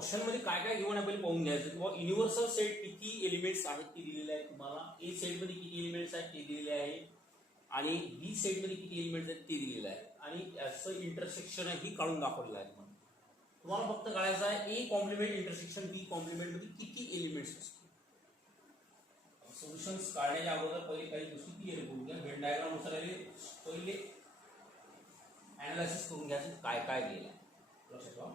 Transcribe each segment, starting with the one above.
Question मध्ये काय काय गिव्हन आपल्याला पाहून घ्यायचं किंवा युनिव्हर्सल सेट किती एलिमेंट्स आहेत ते दिलेले आहे तुम्हाला. ए सेट मध्ये किती एलिमेंट्स आहेत ते दिलेले आहे आणि बी सेट मध्ये किती एलिमेंट्स आहेत ते दिलेले आहे आणि याचं इंटरसेक्शन ही काढून दाखवलेलं आहे. तुम्हाला फक्त काढायचं आहे A complement intersection B complement मध्ये किती एलिमेंट्स असतील. सोल्युशन्स काढण्याच्या अगोदर पहिले काही गोष्टी क्लिअर करून घ्या. व्हेन डायग्राम नुसार पहिले अनालिसिस करून घ्यायचं काय काय दिलेलं आहे. लक्षात ठेवा.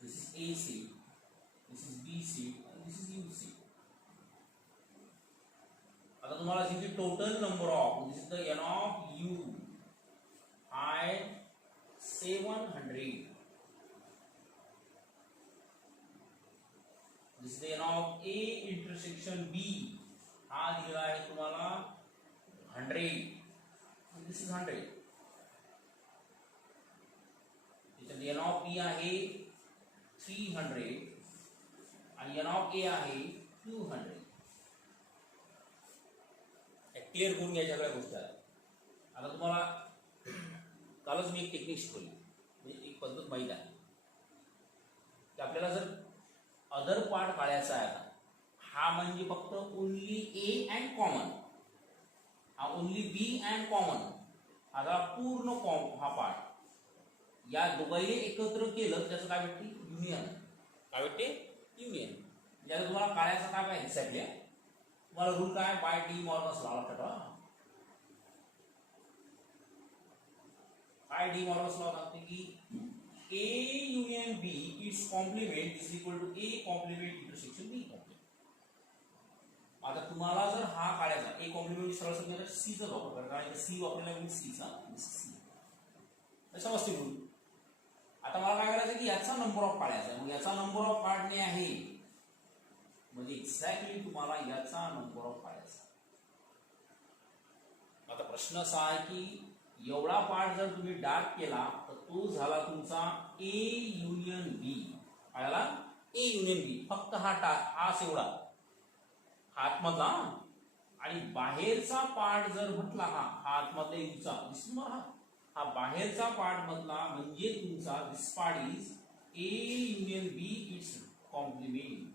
This is A seed, this is B seed, and this is U seed. आता तुम्हाला जिथे total number of this is the n of U I 700. This is the n of A intersection B हा दिलेला आहे तुम्हाला 100. This is 100. इथे n of B आहे 300 आणि n ऑफ A आहे 200. क्लिअर करून घ्यायच्या सगळ्या गोष्टी आहेत. आता तुम्हाला कालच मी एक टेक्निक शिकवली, म्हणजे एक पद्धत माहीत आहे की आपल्याला जर अदर पार्ट काढायचा आहे, हा म्हणजे फक्त ओनली ए अँड कॉमन, हा ओनली बी अँड कॉमन, आता पूर्ण हा पार्ट या दोघांनी एकत्र केलं त्याचं काय भेटते युनियन. काय भेटते युनियन. ज्याला तुम्हाला काढायचं काय पाहिजे एक्झॅक्टली तुम्हाला रूल काय बाय डी मॉर्गन्स लॉ. लक्षात ठेवा काय डी मॉर्गन्स लॉ सांगते की A union B it's complement is equal to A complement intersection B complement. आता तुम्हाला जर हा काढायचा ए कॉम्प्लिमेंट सरळ सांगितलं सी चा वापर करा, कारण सी वापरला म्हणजे सी चा सी समजते रूल. आता मला काय करायचं की याचा नंबर ऑफ काढायचा आहे, मग याचा नंबर ऑफ काढणे आहे म्हणजे एक्झॅक्टली तुम्हाला याचा नंबर ऑफ काढायचा. आता प्रश्न असा आहे की एवढा पार्ट जर तुम्ही डार्क केला तर तो झाला तुमचा ए युनियन बी. कळाला ए युनियन बी. फक्त हा एवढा आतमधला आणि बाहेरचा पार्ट जर म्हटला हा आतमधला युचा दिसतो हा बाहेरचा पार्ट मधला म्हणजे तुमचा this part is A union B it's complement.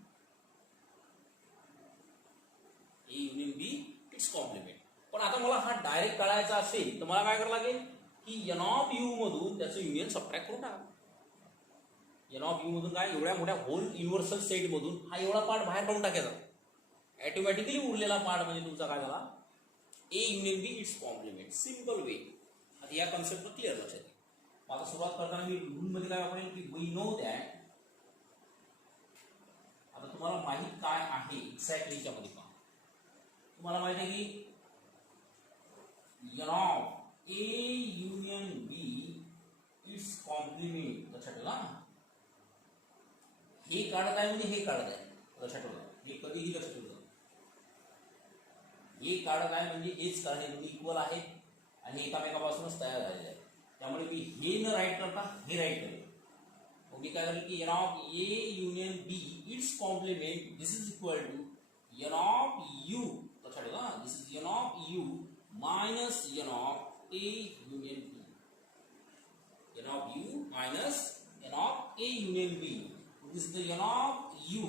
A union B it's complement. पण आता मला हा डायरेक्ट काढायचा असेल तर मला काय करावं लागेल की एन ऑफ यू मधून त्याचं युनियन सबट्रॅक्ट करून टाका. एन ऑफ यू मधून काय एवढ्या मोठ्या होल युनिव्हर्सल सेट मधून हा एवढा पार्ट बाहेर काढून टाकायचा. ऑटोमॅटिकली उरलेला पार्ट म्हणजे तुमचा काय झाला A union B it's complement. Simple way. आता या कॉन्सेप्ट क्लिअर लक्षात येईल. आता सुरुवात करताना मी रूल मध्ये काय वापरेल की वी नो दॅट. आता तुम्हाला माहित काय आहे एक्झॅक्टली याच्यामध्ये पहा. तुम्हाला माहित आहे की N of A union B it's complement. लक्षात ठेवा हे काढत आहे म्हणजे हे काढत आहे. लक्षात ठेवा हे कधीही लक्षात ठेवलं. हे काढत आहे म्हणजे हेच काढणे दोन्ही इक्वल आहेत आणि एकामेकापासूनच तयार झालेले आहे. त्यामुळे मी हे न राईट करता हे राईट करेल. मग मी काय करेल की N of A union B it's complement this is equal to N of U. लक्षात ठेवा this is N of U minus N of A union B. N of U minus N of A union B. This is the N of U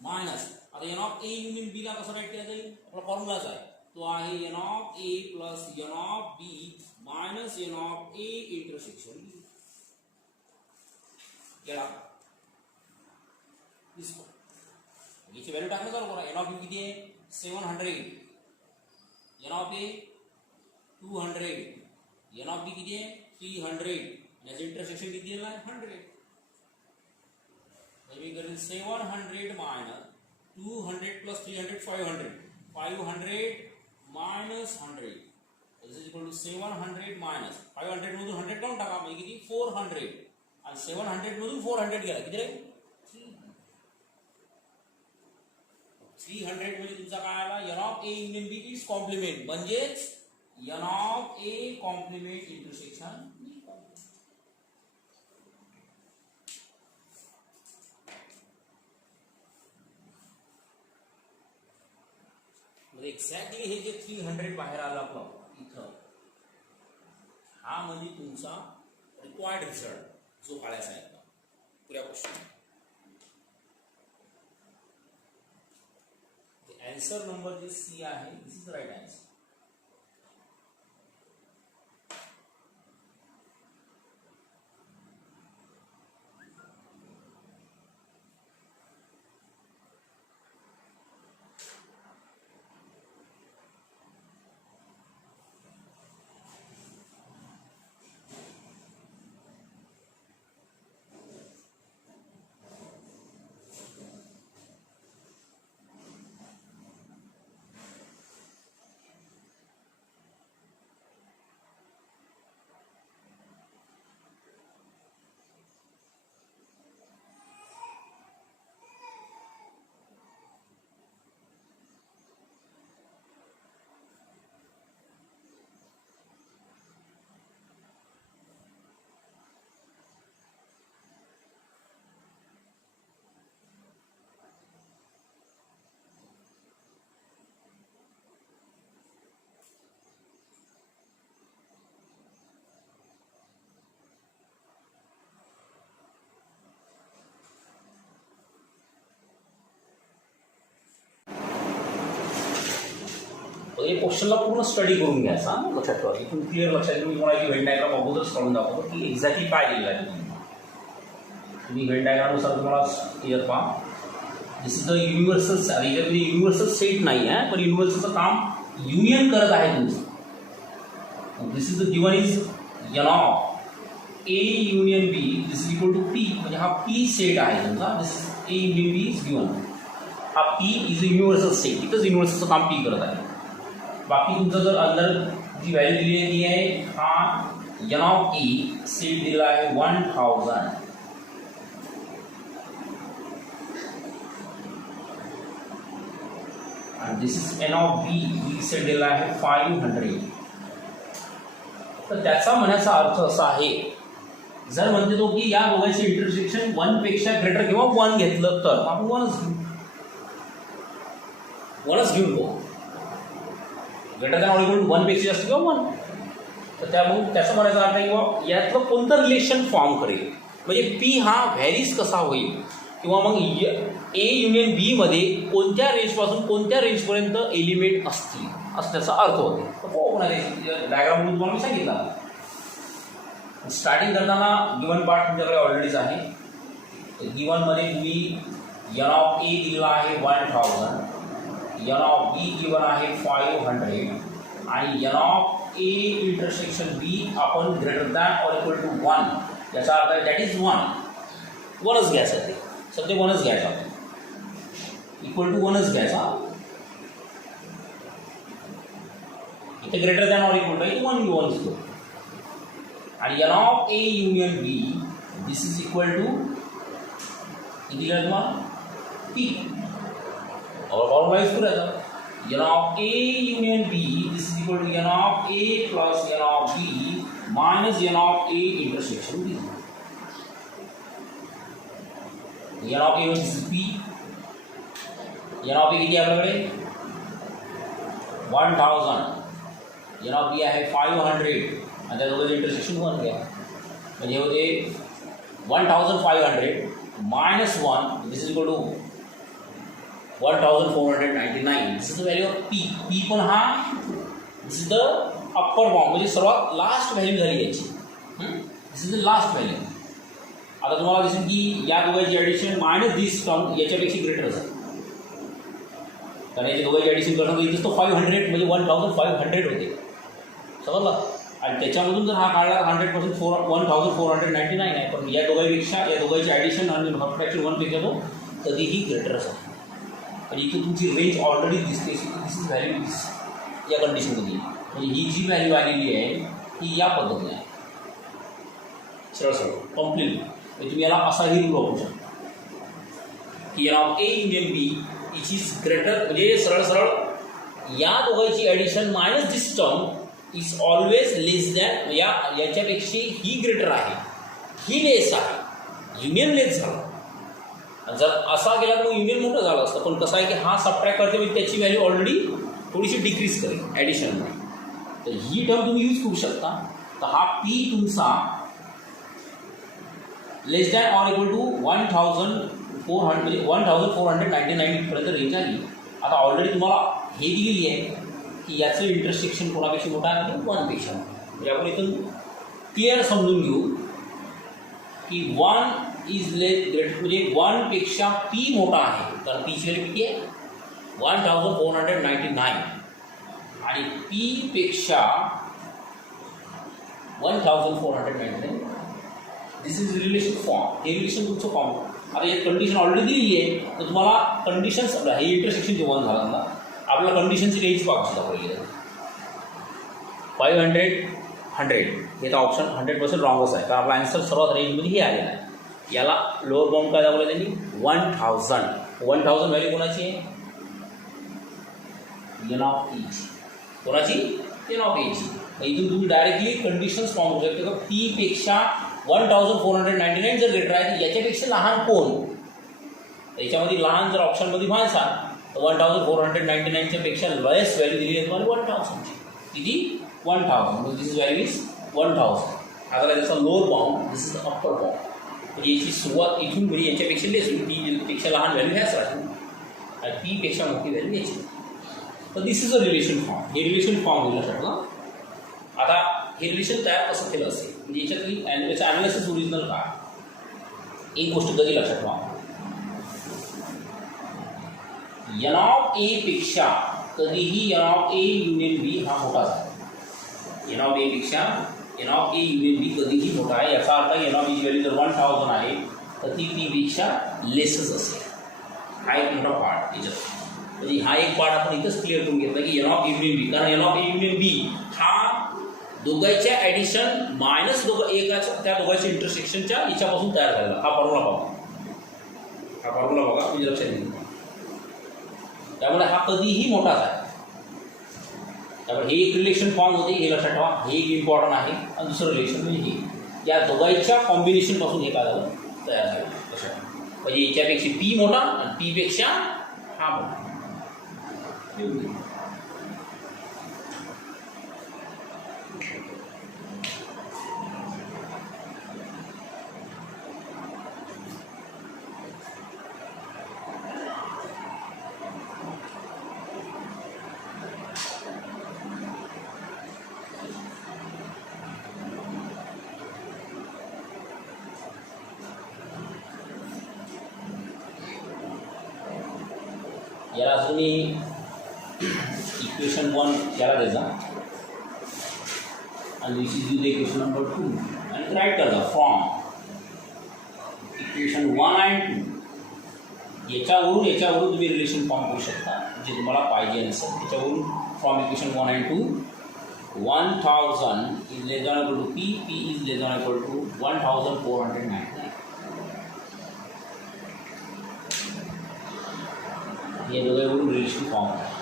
minus. आता N of A union B ला कसं right केलं जाईल आपला फॉर्म्युलाच आहे तो आहे N of A plus N of B minus N of A intersection B. गेला याची व्हॅल्यू टाकणं चालू करा. एन ऑफ यू किती आहे 700. N of A 200. N of B किती आहे 300. याचं इंटरसेक्शन किती आहे 100. मी करेल 700 minus 200 plus 300 500. 500 minus 100 this is equal to 700 minus 500 मधून 100 काढून टाका म्हणजे किती 400 आणि 700 मधून 400 गेला किती रे 300 म्हणजे तुमचा काय आला N of A union B it's complement म्हणजेच N of A complement intersection B. Exactly हे जे 300 बाहेर आलं आपलं इथं हा म्हणजे तुमचा रिक्वायर्ड रिझल्ट जो काढायचा आहे पुऱ्या क्वेश्चन. आन्सर नंबर जे सी आहे दिस इज द राईट आन्सर. हे क्वेश्चनला पूर्ण स्टडी करून घ्यायचा लक्षात ठेवा. इथून क्लिअर लक्षात घेऊन तुम्हाला एक व्हेन डायग्राम अगोदरच काढून दाखवतो की एक्झॅक्टली काय दिलेलं आहे. तुम्ही व्हेन डायग्रामनुसार तुम्हाला क्लिअर पहा. This is the universal. याच्यामध्ये युनिव्हर्सल सेट नाही आहे पण युनिव्हर्सलचं काम युनियन करत आहे तुमचं. This is the given is N of A union B this is equal to P. म्हणजे हा पी सेट आहे तुमचा. This A union B is given. हा P is a universal set. इथंच युनिव्हर्सलचं काम पी करत आहे. बाकी तुमचं जर अंदर जी व्हॅल्यू दिलेली आहे हा एन ऑफ ई सेट दिलेला आहे 1000 आणि this is N of B set दिलेला आहे 500. तर त्याचा म्हणायचा अर्थ असा आहे जर म्हणते तो की या दोघांचे इंटरसेक्शन 1 पेक्षा ग्रेटर किंवा 1 घेतलं तर आपण 1च घेऊन तो greater than or equal to 1 पेक्षा जास्त किंवा 1. तर त्यामुळे त्याचं म्हणायचं अर्थ आहे किंवा यातलं कोणतं रिलेशन फॉर्म करेल म्हणजे पी हा व्हॅरीज कसा होईल किंवा मग ए युनियन बी मध्ये कोणत्या रेंजपासून कोणत्या रेंजपर्यंत एलिमेंट असतील असं त्याचा अर्थ होते. डायग्राम म्हणून तुम्हाला मी सांगितलं. स्टार्टिंग करताना गिवन पार्ट तुमच्याकडे ऑलरेडीच आहे. गिवनमध्ये तुम्ही एन ऑफ ए दिलेला आहे 1000, एन ऑफ बी गिवन आहे 500 आणि N of A intersection B आपण greater than or equal to 1 याचा अर्थ आहे दॅट इज 1च घ्यायचं. ते सध्या 1च घ्यायचा इक्वल टू 1च घ्यायचा. इथे greater than or equal to 1 घेतो आणि N of A union B this is equal to किती घ्या तुम्हाला पी और वाइज करायचा. N of A union B this is equal to N of A plus N of B minus N of A intersection B. N of A this is P. N of A किती आपल्याकडे 1000. N of बी आहे 500 आणि त्या दोघांचं intersection 1 घ्या म्हणजे होते 1500 minus 1 this is equal to 1499. This is the value of P. P पण हा this is the upper bound म्हणजे सर्वात लास्ट व्हॅल्यू झाली याची. This is the last value. आता तुम्हाला दिसेल की या दोघांची ॲडिशन मायनस दिस टर्म याच्यापेक्षा ग्रेटर असेल कारण याच्या दोघांची ॲडिशन करणं इथेच तो 500 म्हणजे 1500 होते समजलं. आणि त्याच्यामधून जर हा काढला 100% 1499 आहे पण या दोघांपेक्षा या दोघांची ॲडिशन आणि सबट्रॅक्शन 1 पेक्षा तो कधीही ग्रेटर असेल. आणि इथे तुमची रेंज ऑलरेडी दिसते. दिस इज व्हॅल्यू दिस या कंडिशनमध्ये म्हणजे ही जी व्हॅल्यू आलेली आहे ती या पद्धतीने आहे सरळ सरळ कम्प्लीट. म्हणजे तुम्ही याला असाही रूल वापरू शकता की N of A union B each is greater म्हणजे सरळ सरळ या दोघांची addition minus this term is always less than याच्यापेक्षा ही ग्रेटर आहे ही लेस आहे युनियन लेस झाला. जर असा गेला तर मग युनियन मोठं झालं असतं पण कसं आहे की हा सबट्रॅक्ट करते म्हणजे त्याची व्हॅल्यू ऑलरेडी थोडीशी डिक्रीज करेल ॲडिशनमध्ये. तर ही टर्म तुम्ही यूज करू शकता तर हा पी तुमचा लेस दॅन ऑर इक्वल टू 1400 म्हणजे 1499 पर्यंत रेंज आली. आता ऑलरेडी तुम्हाला हे दिलेली आहे की याचं इंटरसेक्शन कोणापेक्षा मोठा आहे म्हणजे 1 पेक्षा मोठा. यामुळे इथून क्लिअर समजून घेऊ की 1 इज ग्रेटर म्हणजे 1 पेक्षा पी मोठा आहे. तर पीची व्हॅल्यू किती आहे 1499 आणि पी पेक्षा 1499. This is relation form. हे रिलेशन तुमचं फॉर्म. आता यात कंडिशन ऑलरेडी दिलेली आहे तर तुम्हाला कंडिशन्स हे इंटरसेक्शन जे 1 झालं ना आपल्याला कंडिशनची रेंज पाहू पहिली 500 100 हे तर ऑप्शन 100% रॉंगच आहे कारण आपला आन्सर सर्वात रेंजमध्ये हे आलेला आहे. याला लोअर बाउंड काय दाखवलं त्यांनी 1000 व्हॅल्यू कोणाची आहे एन ऑफ एची. कोणाची एन ऑफ एची. इथून तुम्ही डायरेक्टली कंडिशन्स फॉर्म करू शकता का पी पेक्षा 1499 जर ग्रेटर आहे तर याच्यापेक्षा लहान कोण. याच्यामध्ये लहान जर ऑप्शनमध्ये माणसा तर 1499च्या पेक्षा लोएस्ट व्हॅल्यू दिली आहे तुम्हाला 1000ची. किती 1000. दिस इज व्हॅल्यू इज 1000. आता त्याचा lower bound this is upper bound. म्हणजे याची सुरुवात इथून म्हणजे याच्यापेक्षा लेस होईल. पी पेक्षा लहान व्हॅल्यू ह्याच राहतील आणि पी पेक्षा मोठी व्हॅल्यू याची. तर दिस इज अ रिलेशन फॉर्म. हे रिलेशन फॉर्म होईल लक्षात ना. आता हे रिलेशन तयार कसं केलं असेल म्हणजे याच्यातली याचं ॲनालिसिस ओरिजिनल काय. एक गोष्ट कधी लक्षात ठेवा एन ऑफ ए पेक्षा कधीही एन ऑफ ए युनियन बी हा मोठा झाला. एन ऑफ ए पेक्षा एन ऑफ ए युनियन बी कधीही मोठा आहे. याचा अर्थ एन ऑफ एची व्हॅल्यू जर 1000 आहे तर ती पी पेक्षा लेसच असेल. हा एक मोठा पार्ट याच्यात. म्हणजे हा एक पार्ट आपण इथंच क्लिअर करून घेतला की एन ऑफ ए युनियन बी कारण एन ऑफ ए युनियन बी हा दोघांच्या ॲडिशन मायनस एकाच्या त्या दोघांच्या इंटरसेक्शनच्या याच्यापासून तयार झालेला. हा फॉर्म्युला बघा. हा फॉर्म्युला बघा म्हणजे लक्षात येईल. त्यामुळे हा कधीही मोठाच आहे. त्यामुळे हे एक रिलेशन फॉर्म होते हे लक्षात ठेवा. हे एक इम्पॉर्टंट आहे. आणि दुसरं रिलेशन म्हणजे हे या दोघांच्या कॉम्बिनेशनपासून हे काय झालं तयार झालं लक्षात ठेवा. म्हणजे याच्यापेक्षा पी मोठा आणि पी पेक्षा हा मोठा. याला तुम्ही इक्वेशन 1 याला द्यायचा आणि this is the equation number 2 आणि राईट करा फ्रॉम इक्वेशन 1 and 2 याच्यावरून तुम्ही रिलेशन फॉर्म करू शकता जे तुम्हाला पाहिजे असेल. त्याच्यावरून from equation 1 and 2 1000 is less than equal to P. P is less than equal to 1499. हे दोघांवरून रिलेशन फॉर्म आहे.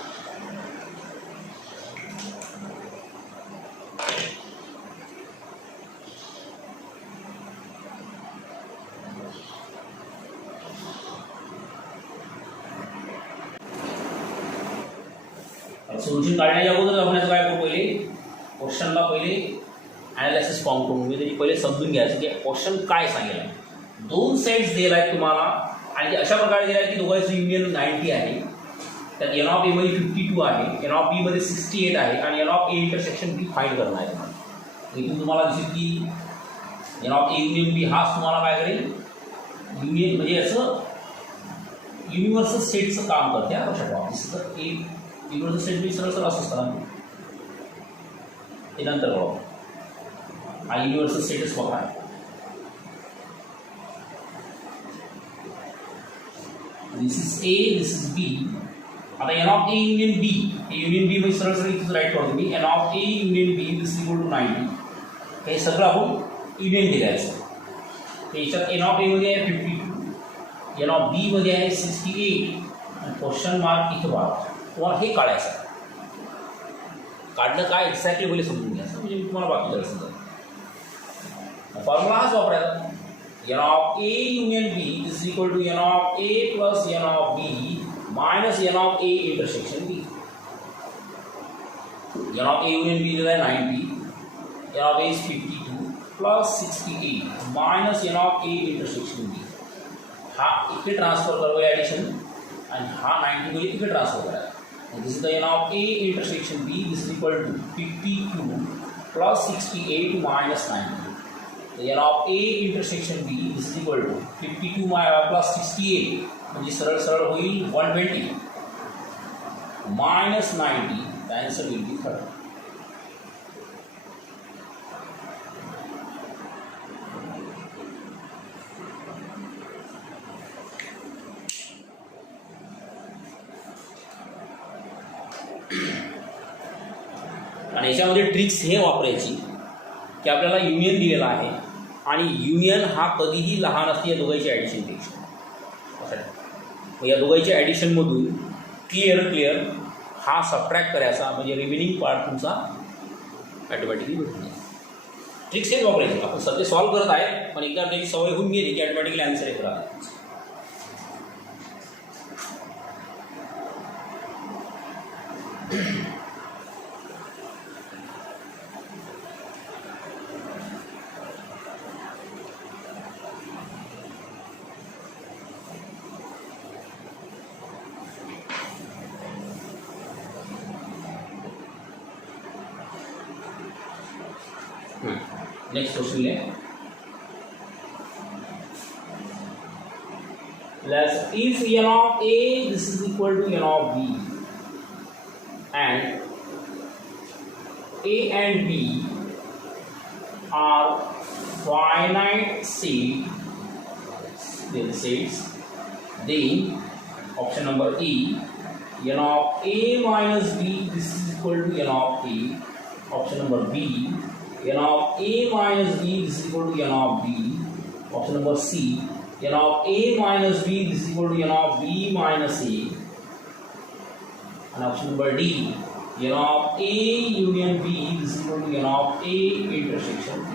सोल्युशन काढण्याच्या अगोदर आपण याचं काय करू पहिले क्वेश्चनला पहिले ॲनालिसिस फॉर्म करून मी त्याची पहिले समजून घ्यायचं की क्वेश्चन काय सांगेल. 2 सेट्स दिला आहेत तुम्हाला आणि अशा प्रकारे दिला आहे की दोघांचं युनियन 90 आहे. त्यात एन ऑफ ए मध्ये 52 आहे. एन ऑफ बी मध्ये 68 आहे आणि N of A intersection B find करणार आहे तुम्हाला. इथून तुम्हाला दिसेल की N of A union B हाच तुम्हाला काय करेल युनियन म्हणजे असं युनिव्हर्सल सेटचं काम करते. लक्षात ठेवा दिसतं ए युनिव्हर्सल सेट मी सरळ असं असतं ते नंतर बघा. हा युनिव्हर्सल सेटच बघा. This is A this is B. आता N of A union B union B म्हणजे सरळ इथेच राईट करतो मी. N of A union B this equal to 90. हे सगळं आपण युनियन दिलायचं. याच्यात एन ऑफ ए मध्ये आहे 52. एन ऑफ बी मध्ये आहे 68 आणि क्वेश्चन मार्क इथं बघा. तुम्हाला हे काढायचं. काढणं काय एक्झॅक्टली पहिले समजून घ्यायचं म्हणजे मी तुम्हाला बाकी करायचं समजा. फॉर्म्युला हाच वापरायचा. N of A union B is equal to N of A plus N of B minus N of A intersection B. N of A union B दिला आहे 90. n of A is 52 plus 68 minus n of A intersection B. हा इकडे transfer करूया addition आणि हा 90 मध्ये इकडे transfer करा. This is the n of A intersection B. This is equal to 52 plus 68 minus 90. The n of A intersection B is equal to 52 plus 68 म्हणजे सरळ सरळ होईल 120 minus 90. The answer will be 30. आणि याच्यामध्ये ट्रिक्स हे वापरायची की आपल्याला युनियन दिलेला आहे आणि युनियन हा कधीही लहान असते या दोघांच्या ॲडिशनपेक्षा. मग या दोघांच्या ॲडिशनमधून क्लिअर हा सबट्रॅक्ट करायचा म्हणजे रिमेनिंग पार्ट तुमचा ॲटोमॅटिकली भेटून जाईल. ट्रिक्स हेच वापरायची. आपण सध्या सॉल्व्ह करत आहे पण एकदा त्याची सवय होऊन गेली की ॲटोमॅटिकली आन्सर येत राहते. नेक्स्ट क्वेश्चन ले. Let's if n of A this is equal to n of B and A and B are finite sets, then option number E, n of A minus B this is equal to n of A. Option number B, n of A minus B this is equal to n of B. Option number C, n of A minus B this is equal to n of B minus A. And option number D, n of A union B this is equal to n of A intersection B.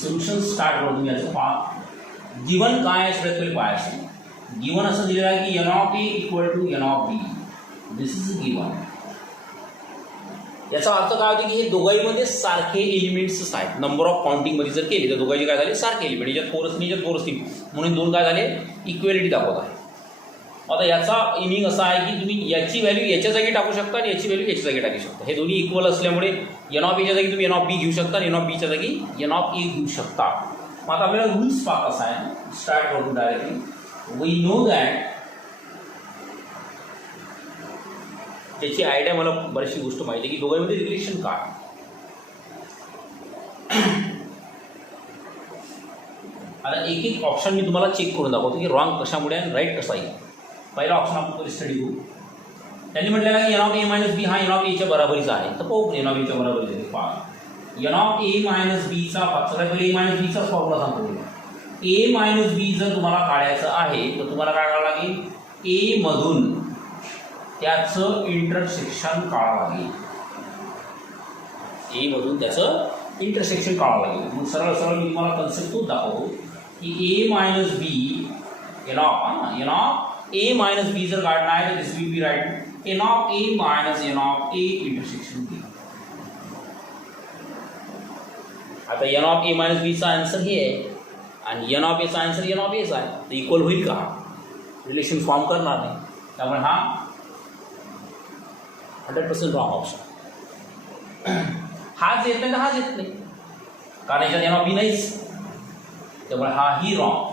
Solution start करू तुम्ही याचं पहा. Given काय आहे सगळ्यात पहिले पाहायचं. Given असं दिलेलं आहे की n of A equal to n of B. This is given. याचा अर्थ काय होते की हे दोघांमध्ये सारखे एलिमेंट्स आहेत. नंबर ऑफ काउंटिंग मध्ये जर केली तर दोघांचे काय झाले सारखे एलिमेंट. याच्यात 4 असतील याच्यात 4 असतील म्हणून दोन काय झाले इक्वेलिटी दाखवत आहे. आता याचा इनिंग असा आहे की तुम्ही याची व्हॅल्यू याच्या जागी टाकू शकता आणि याची व्हॅल्यू याच्या जागी टाकू शकता. हे दोन्ही इक्वल असल्यामुळे n of A च्या जागी तुम्ही n of B घेऊ शकता आणि n of B च्या जागी n of A घेऊ शकता. मग आता आपल्याला रूल्स पहा कसा आहे. स्टार्ट करू डायरेक्टली. वी नो दॅट त्याची आयडिया मला बरीचशी गोष्ट माहिती आहे की दोघांमध्ये रिलेशन काय. आता एक एक ऑप्शन मी तुम्हाला चेक करून दाखवतो की रॉंग कशामुळे आणि राईट कसा येईल. पहिला ऑप्शन आपण स्टडी करू. त्यांनी म्हटलेलं आहे की n of A minus B हा n of A च्या बरोबरीचा आहे. तर पाहू n of A च्या बरोबरीचा आहे. पहा n of A minus B चा सगळ्यात पहिले A minus B चा फॉर्म्युला सांगतो. A minus B जर तुम्हाला काढायचं आहे तर तुम्हाला काय करावं लागेल. A मधून त्याचं इंटरसेक्शन काढावं लागेल. A मधून त्याचं इंटरसेक्शन काढावं लागेल. मग सरळ सरळ मी तुम्हाला कन्सेप्ट तोच दाखवतो की A minus B n of A minus B जर काढणार आहे तर this will be right n of A minus n of A intersection B. आता n of A minus B चा आन्सर हे आहे आणि n of A चा आन्सर n of A चा आहे. तर इक्वल होईल का. रिलेशन फॉर्म करणार नाही. त्यामुळे हा 100% रॉंग ऑप्शन. हाच येत नाही तर हाच येत नाही कारण याच्यात n of B नाहीच. त्यामुळे हा ही रॉंग.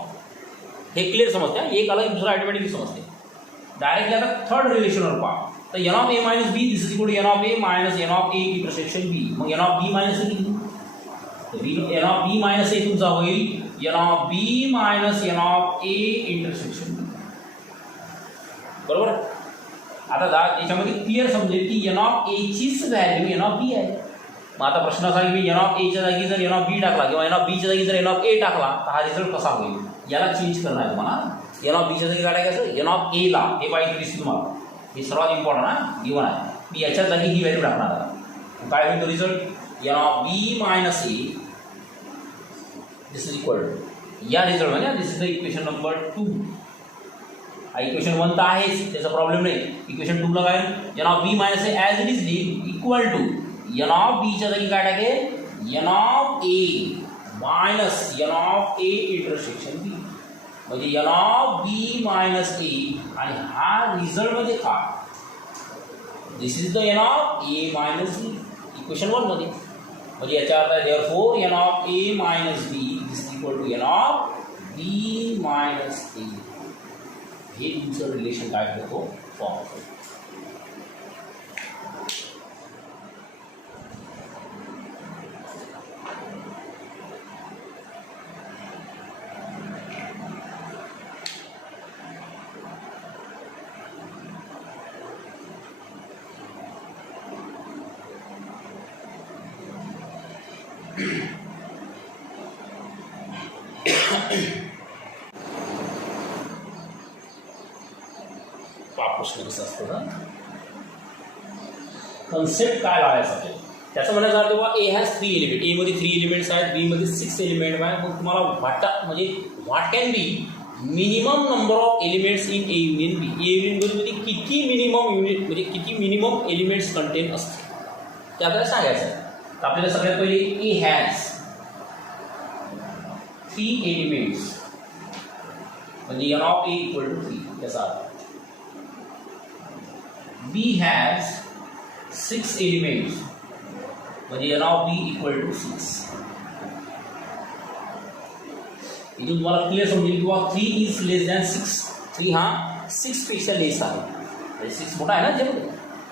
हे क्लिअर समजते. एक आला की दुसरा ऑटोमॅटिकली समजते. डायरेक्टली आता थर्ड रिलेशनवर पहा. तर n of A minus B this is equal to n of A minus n of A intersection B. मग n of B minus A किती. n of B minus A तुमचा होईल n of B minus n of A intersection B. बरोबर. आता याच्यामध्ये clear समजेल की n of A चीच व्हॅल्यू n of B आहे. मग आता प्रश्न असा की मी एन ऑफ एच्या जागी जर एन ऑफ बी टाकला किंवा एन ऑफ बीच्या जागी जर एन ऑफ ए टाकला तर हा रिझल्ट कसा होईल, याला चेंज करणार आहे तुम्हाला. एन ऑफ बीच्या जागी काय टाकायचं, एन ऑफ एला हे पाहिजे दिसते तुम्हाला, हे सर्वात इम्पॉर्टंट आहे गिवन आहे. मी याच्या जागी ही व्हॅल्यू टाकणार आहे. काय होईल तो result, N of B minus A this is equal to या रिझल्ट म्हणजे this is the equation number 2. Equation 1 तर आहेच, त्याचा प्रॉब्लेम नाही. इक्वेशन 2 ला काय, n of B minus A as it is leave equal to N of बीच्या जागी काय टाकेल, n of A minus N of A intersection B, म्हणजे n of B minus A. आणि हा रिझल्ट मध्ये का, this is the N of A minus B equation 1 मध्ये. म्हणजे याचा अर्थ आहे therefore n of A minus B is equal to N of B minus ए. हे तुमचं रिलेशन काय करतो, फॉर्म होतो. प्रश्न कसा असतो ना, कन्सेप्ट काय लावायचा त्याचं म्हणायचं अर्थ बाबा ए हॅज 3 एलिमेंट, ए मध्ये 3 एलिमेंट्स आहेत, बी मध्ये 6 एलिमेंट आहेत. मग तुम्हाला म्हणजे what can be minimum number of elements in A union B. A union मध्ये किती मिनिमम युनिट म्हणजे किती मिनिमम एलिमेंट्स कंटेन असते ते आपल्याला सांगायचं. तर आपल्याला सगळ्यात पहिले ए हॅज 3 एलिमेंट्स म्हणजे n of A equal to 3 याचा अर्थ. B has 6 elements म्हणजे n of B equal to 6. इथून तुम्हाला क्लिअर समजेल किंवा 3 इज लेस दॅन 6. 3 हा 6 पेक्षा लेस आहे, म्हणजे 6 मोठा आहे ना जेवढं.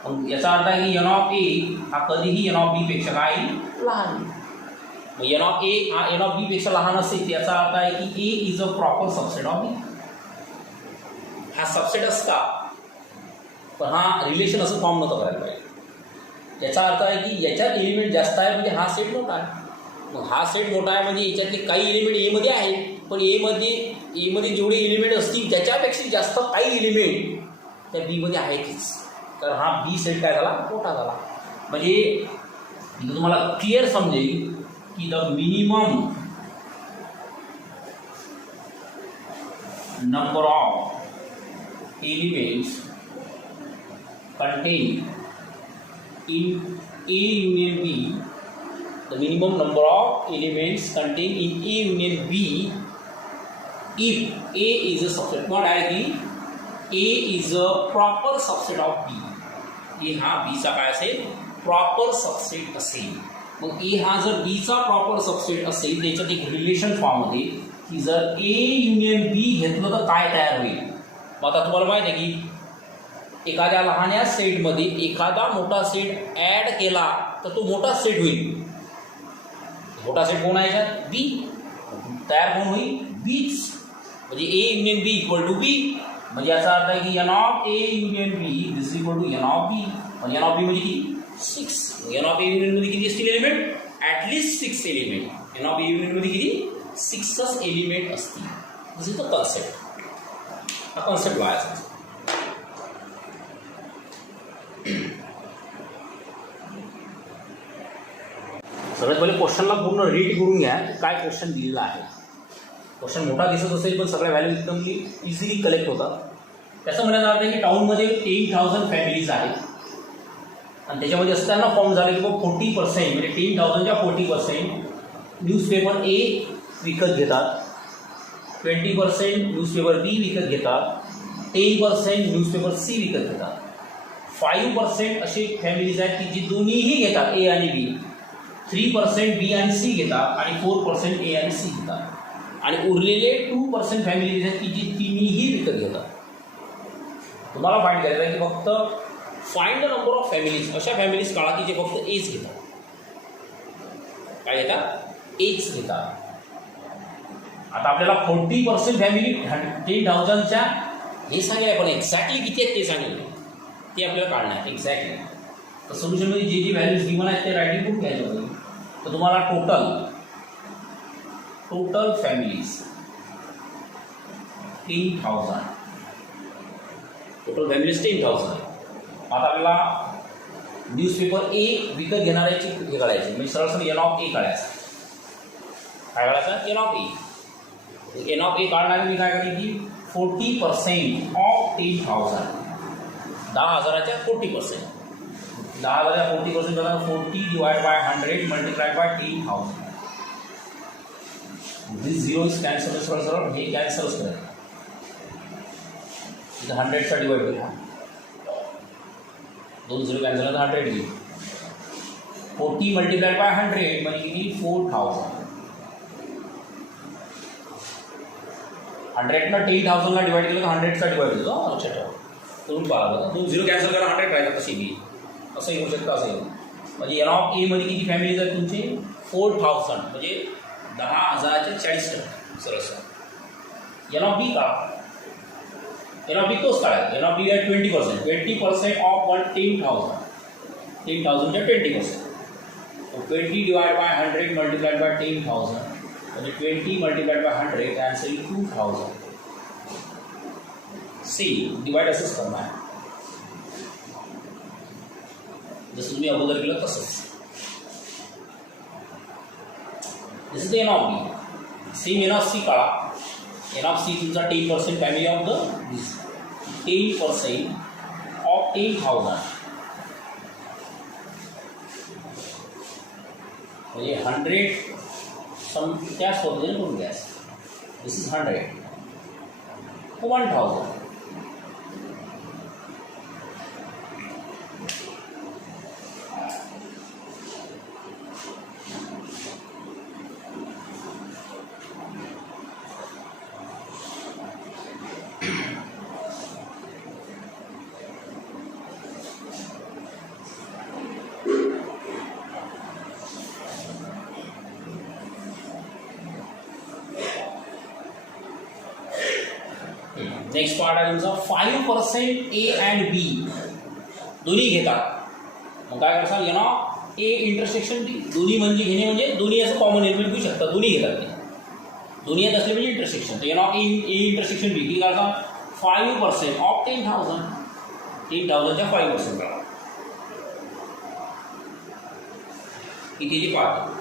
मग याचा अर्थ आहे की एन ऑफ ए हा कधीही एन ऑफ बी पेक्षा काय लहान. मग एन ऑफ ए हा एन ऑफ बी पेक्षा लहान असेल याचा अर्थ आहे की A is a proper subset of B. हा सबसेट असता पण हा रिलेशन असं फॉर्म नव्हतं करायला पाहिजे. याचा अर्थ आहे की याच्यात एलिमेंट जास्त आहे म्हणजे हा सेट मोठा आहे. मग हा सेट मोठा आहे म्हणजे याच्यातले काही एलिमेंट एमध्ये आहेत, पण एमध्ये जेवढे एलिमेंट असतील त्याच्यापेक्षा जास्त काही एलिमेंट त्या बीमध्ये आहेतच. तर हा बी सेट काय झाला, मोठा झाला. म्हणजे तुम्हाला क्लिअर समजेल की the minimum number of elements contained in A union B, the minimum number of elements contained in A union B if A is a subset. what आहे की A is a proper subset of B. A हा B चा काय असेल, proper subset असेल. मग A हा जर B चा प्रॉपर सबसेट असेल त्याच्यात एक रिलेशन फॉर्म होते की जर A युनियन B घेतलं तर काय तयार होईल. मग आता तुम्हाला माहिती आहे की एखाद्या लहान्या सेटमध्ये एखादा मोठा सेट ॲड केला तर तो मोठा सेट होईल. मोठा सेट कोण आहे याच्यात, बी. तयार कोण होईल, बीच. म्हणजे A union B equal to B. म्हणजे याचा अर्थ आहे की N of A union B this equal to N of B. म्हणजे एन ऑफ बी म्हणजे किती, 6. एन ऑफ ए युनियन मध्ये किती असतील एलिमेंट, ॲटलिस्ट 6 element. N of A union मध्ये किती, 6च एलिमेंट असतील. This is the concept. हा कन्सेप्ट व्हायचा. सगळ्यात पहिले क्वेश्चनला पूर्ण रीड करून घ्या काय क्वेश्चन दिलेला आहे. क्वेश्चन मोठा दिसत असेल पण सगळ्या व्हॅल्यू एकदम इझिली कलेक्ट होतात. त्याचं म्हणण्याचा अर्थ आहे की टाउनमध्ये 10,000 फॅमिलीज आहेत आणि त्याच्यामध्ये असताना फॉर्म झालं की मग 40% म्हणजे 10,000च्या 40% न्यूजपेपर ए विकत घेतात, 20% न्यूजपेपर बी विकत घेतात, 10% न्यूजपेपर सी विकत घेतात, 5% असे फॅमिलीज आहेत की जी दोन्हीही घेतात ए आणि बी, 3% बी आणि सी घेतात आणि 4% ए आणि सी घेतात आणि उरलेले 2% फॅमिलीज आहेत की जी तिन्हीही विकत घेतात. तुम्हाला फाइंड करायचं आहे की फक्त find the number of families. अशा फॅमिलीज काढा की जे फक्त एच घेतात. काय घेतात, एच घेतात. आता आपल्याला 40% फॅमिली 10,000च्या हे सांगेल पण एक्झॅक्टली किती आहेत ते सांगेल ते आपल्याला काढणार आहे एक्झॅक्टली. तर सोल्युशनमध्ये जे जे व्हॅल्यूज गिवन आहेत ते रायटिंग करून घ्यायचं पाहिजे. तर तुम्हाला टोटल फॅमिलीज 10,000. Total families 10,000. आता आपल्याला न्यूजपेपर ए विकत घेणाऱ्याची हे काढायची, म्हणजे सरळ सरळ एन ऑफ ए काढायचा. काय काढायचं? N of A. N of A काढणारे मी काय करेन की 40% ऑफ 10,000. 10,000च्या 40%. 10,000च्या 40% झाला 40 divide by 100 multiplied by 10,000. This zero is cancel. सरळ सरळ हे कॅन्सल्स करेल. इथं 100चा डिवाइड होईल. 2 झिरो कॅन्सल झालं 100 घेईल. 40 मल्टिप्लाइड बाय 100 म्हणजे किती? 4,000. 100नं 10,000ला डिवाइड केलं तर 100चा डिवाइड होतो. लक्षात ठेवा. करून पाहा. 2 झिरो कॅन्सल करा 100 राहिलं. तशी बी असंही होऊ शकतं, असंही. म्हणजे एन ऑफ ए मध्ये किती फॅमिलीज आहेत तुमचे? 4,000 म्हणजे 10,000च्या 40%. सरळ सरळ. एन ऑफ बी का? एन ऑफ बी तोच काढायचा. एन ऑफ बी आहे 20%. 20% of 10,000. 10,000च्या 20%. 20 divide by 100 multiplied by 10,000 म्हणजे 20 मल्टिप्लाइड बाय 100 आन्सर येईल 2,000. सी डिवाइड असंच करणार आहे, जसं तुम्ही अगोदर केलं तसंच. This is the N of B. Same n of C काढा. एन ऑफ सी तुमचा 10% फॅमिली ऑफ द 10% ऑफ 10,000 म्हणजे 100 सम त्याच पद्धतीने करून घ्या. दिस इज 100 1,000. नेक्स्ट पार्ट आहे तुमचा 5% ए अँड बी दोन्ही घेतात. मग काय करसाल? एन ऑफ ए इंटरसेक्शन बी. दोन्ही म्हणजे घेणे म्हणजे दोन्ही असं कॉमन एलिमेंट घेऊ शकतात. दोन्ही घेतात ते. दोन्ही येत असले म्हणजे intersection. N of A intersection B किती करता? 5% ऑफ 10,000. 10,000च्या 5% करा. कितीची पार्ट?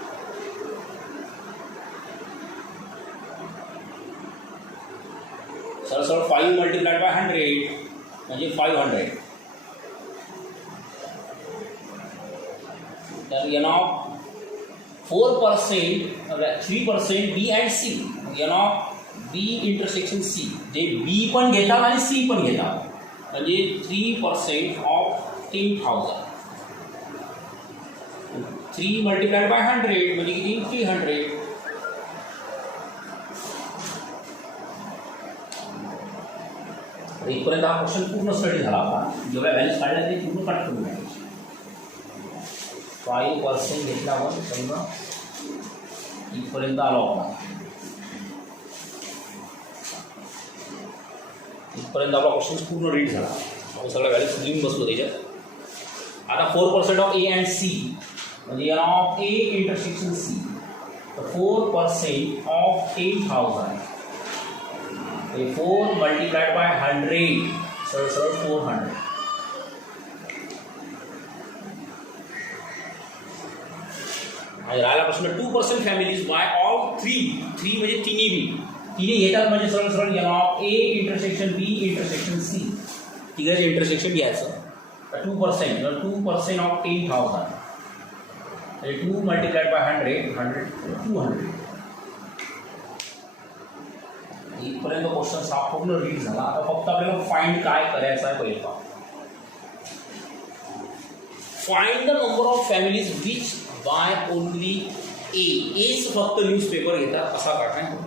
सरळ सरळ 5 मल्टिप्लाइड बाय 100 म्हणजे 500. तर n of 4% 3% B and C. N of B intersection C. जे बी पण घेतात आणि सी पण घेतात म्हणजे 3% ऑफ 10,000. 3 मल्टिप्लाइड बाय 100 म्हणजे किती? 300. इथपर्यंत हा क्वेश्चन पूर्ण स्टडी झाला. आपला जेवढ्या व्हॅल्यूज काढल्या ते पूर्ण कट करून घ्यायचे. 5% घेतला आपण समजा इथपर्यंत आलो आपण. इथपर्यंत आपला क्वेश्चन पूर्ण रीड झाला. आपण सगळ्या व्हॅल्यूज लिहून बसलो त्याच्यात. आता 4% ऑफ ए अँड सी म्हणजे n of A intersection C. तर 4% ऑफ 10,000 4 मल्टिप्लाइड बाय 100 सरळ सरळ 400. आणि राहिला प्रश्न 2% फॅमिलीज बाय ऑल 3 म्हणजे तिन्ही बी. तिन्ही घेतात म्हणजे सरळ सरळ n of A intersection B intersection C. तिघांचे इंटरसेक्शन घ्यायचं. तर 2% ऑफ 10,000 म्हणजे 2 मल्टिप्लाइड बाय 100 200. इथपर्यंत क्वेश्चन हा पूर्ण रीड झाला. आता फक्त आपल्याला फाइंड काय करायचं आहे पहिले पहा. Find the number of families which by only H फक्त न्यूजपेपर घेतात असा काढा.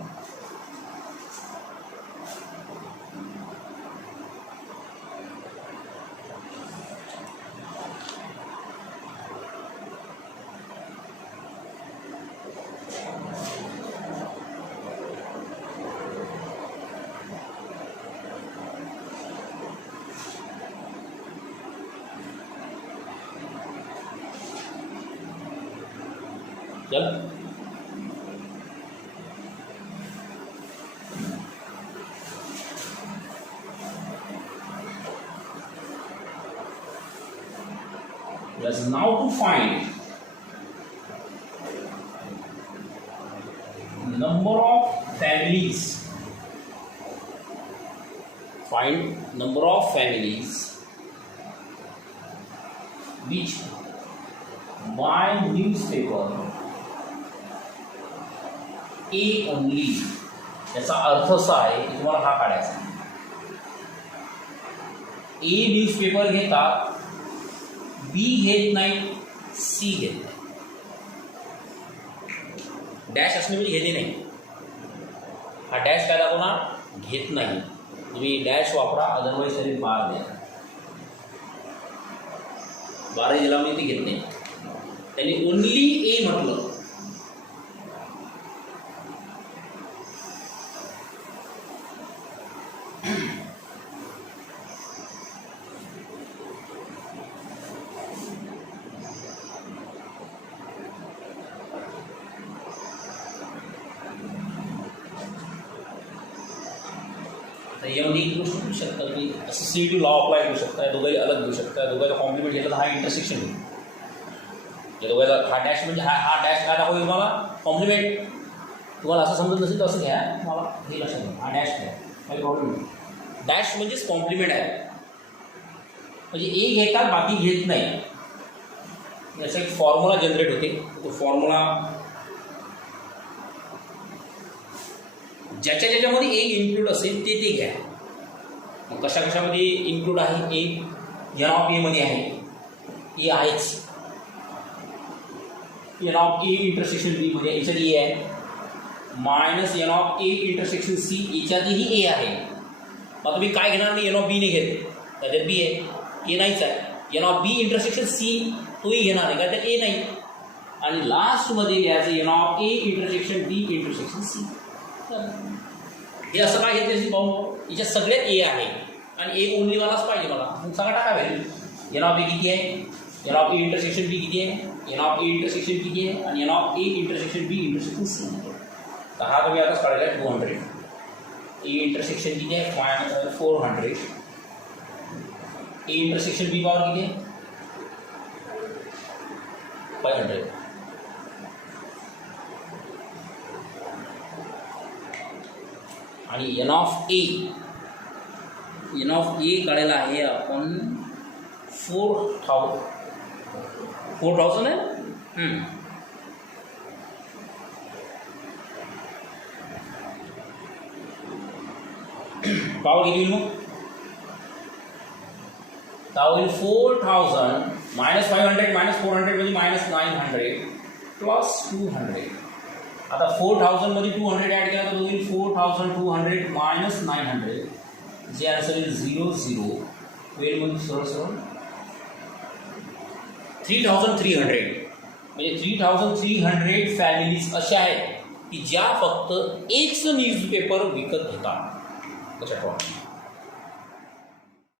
चल let's now to find number of families. Find number of families which buy newspaper A only. याचा अर्थ असा आहे की तुम्हाला हा काढायचा. A न्यूजपेपर घेतात, बी घेत नाही, सी घेत नाही. डॅश असणे म्हणजे घेणे नाही. हा डॅश काय दाखवणार? घेत नाही. तुम्ही डॅश वापरा, अदरवाईज तरी बार द्या. बार दिला म्हणजे ते घेत नाही. त्यांनी ओनली ए म्हटलं. यामध्ये एक गोष्ट घेऊ शकता की असं CET लॉ अप्लाय करू शकता. दोघंही अलग घेऊ शकता. दोघांचा कॉम्प्लिमेंट घेतला तर हा इंटरसेक्शन होईल. या दोघांचा हा डॅश म्हणजे हा डॅश काय दाखवतो तुम्हाला? कॉम्प्लिमेंट. तुम्हाला असं समजत नसेल तर असं घ्या, तुम्हाला हे लक्षात घ्या. हा डॅश घ्या, काही प्रॉब्लेम नाही. डॅश म्हणजेच कॉम्प्लिमेंट आहे. म्हणजे ए घेतात, बाकी घेत नाही. याचा एक फॉर्म्युला जनरेट होते. तो फॉर्म्युला ज्याच्यामध्ये ए इन्क्लूड असेल ते घ्या. मग कशामध्ये इन्क्लूड आहे? ए एन ऑफ ए मध्ये आहे. ए आहेच. N of A intersection B मध्ये याच्यात ए आहे. Minus N of A intersection C याच्यातही ए आहे. मग तुम्ही काय घेणार? मी एन ऑफ बी ने घेत, त्याच्यात बी आहे, ए नाहीच आहे. N of B intersection C तोही घेणार आहे का? त्यात ए नाही. आणि लास्टमध्ये घ्यायचं n of A intersection B intersection C. हे असं काय घेतलं पाहू? याच्यात सगळ्यात ए आहे आणि ए ओनलीवालाच पाहिजे मला. मग सगळं टाका व्हॅल्यू. एन ऑफ ए किती आहे? N of A intersection B किती आहे? एन ऑफ ए इंटरसेक्शन किती आहे? आणि N of A intersection B intersection C. तर हा तुम्ही आताच काढलेला आहे 200. ए इंटरसेक्शन किती आहे? 400. ए इंटरसेक्शन बी पॉवर किती आहे? 500. आणि एन ऑफ ए काढायला आहे आपण 4,000 आहे. पावर किती होईल? मग होईल 4,000 मायनस 500 मायनस 400 म्हणजे मायनस 900 प्लस 200. आता 4,000 मध्ये 200 ॲड केला तर होईल 4,200 मायनस 900. जे आन्सर येईल 0 वेळ म्हणजे सरळ 3,300. म्हणजे 3,300 फॅमिलीज अशा आहेत की ज्या फक्त एकच न्यूजपेपर विकत घेतात. लक्षात ठेवा.